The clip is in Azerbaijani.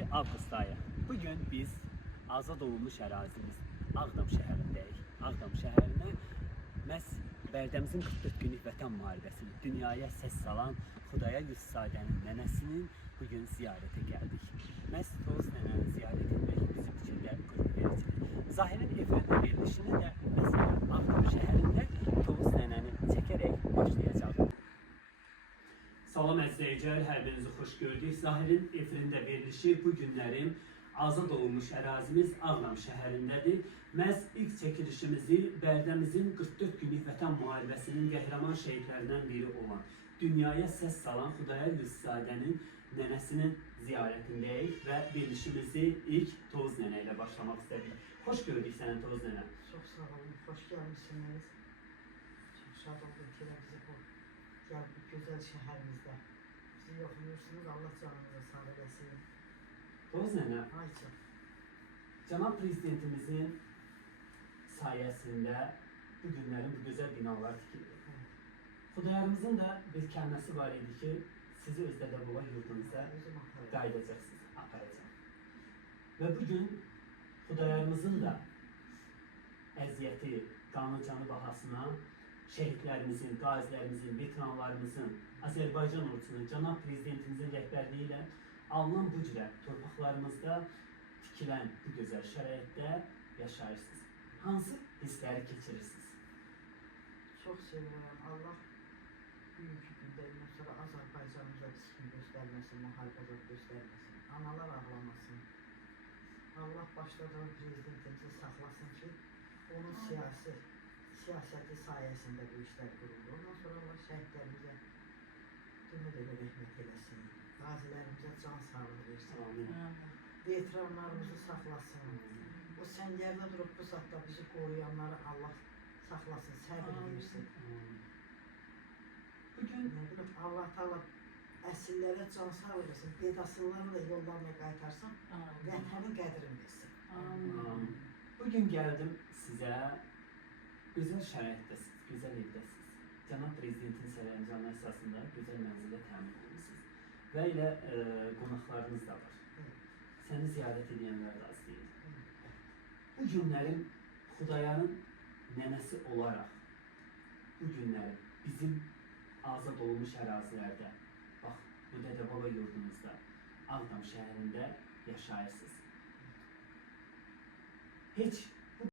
12 Avqust ayı. Bugün biz azad olunmuş ərazimiz Ağdam şəhərindəyik. Ağdam şəhərinə məhz Bərdəmizin 44 günlük vətən müharibəsini dünyaya səs salan Xudayar Yusufzadənin nənəsinin bugün ziyarətə gəldik. Məhz Tovuz nənəni ziyarət etmək bizim üçün də qürur vericidir. Zahirin efirində verilişini də məsələn Ağdam şəhərində Tovuz nənəni çəkərək başlayacaq. Salam əzizləyicilər, hər birinizi xoş gördük. Zahirin efirində verilişi bu günlərim azad olunmuş ərazimiz Ağdam şəhərindədir. Məhz ilk çəkilişimizi Bərdəmizin 44 günlük vətən müharibəsinin qəhrəman şəhidlərindən biri olan, dünyaya səs salan Xudayar Yusufzadənin nənəsinin ziyarətindəyik və verilişimizi ilk Tovuz nənə ilə başlamaq istədik. Xoş gördük səni Tovuz nənə. Çok sağ olun, hoş gelmişsiniz. Çok şad oldum ki bizi bu güzel şehrimizde. Bizi yokluyorsunuz, Allah canınıza sağ olasın. Tovuz nənə, Ayça. Cənab Prezidentimizin sayəsində bu günlərin bu gözəl binalar tikilir. Xudayarımızın da bir kəlməsi var idi ki, sizi öz dədə-baba yurdunuza qayıdacaqsınız, aparacaq. Və bugün Xudayarımızın da əziyyəti, qanı canı bahasına şəhidlərimizin, qazilərimizin, veteranlarımızın, Azərbaycan ordusunun, Cənab Prezidentimizin rəhbərliyi ilə alınan bu cürə torpaqlarımızda tikilən bu gözəl şəraitdə yaşayırsınız. Hansı hissləri keçirirsiniz? Çok seviyorum. Allah bugünkü gündə sonra Azərbaycanımıza diskin göstərməsin, müharibələr göstərməsin. Analar ağlamasın. Allah başladığı prezidentimizi saxlasın ki, onun siyasəti sayəsində bu işlər quruldu. Ondan sonra Allah şəhidlərimizə ümid elə rəhmət eləsin. Qazilərimizə can sağlığı versin. Amin. Veteranlarımızı saxlasın. O səngərdə durub bu saatda bizi qoruyanları Allah saxlasın, səbir versin. Bugün Ne bileyim, Allah Teala əsillərə can sağlığı versin. Bedasıllarını da yollarına qaytarsın. Vətənin qədrini versin. Amin. Bugün gəldim sizə, gözəl şəraitdəsiniz, gözəl evdəsiniz. Cənab Prezidentin sərəncamı əsasında gözəl mənzilə təmin edilmişsiniz. Və elə qonaqlarınız da var. Səni ziyarət edənlər də az deyil. Bu günlərin Xudayarın nənəsi olaraq bu günləri bizim azad olmuş ərazilərdə, bax, bu dədə-baba yurdumuzda, Ağdam şəhərində yaşayırsınız. Heç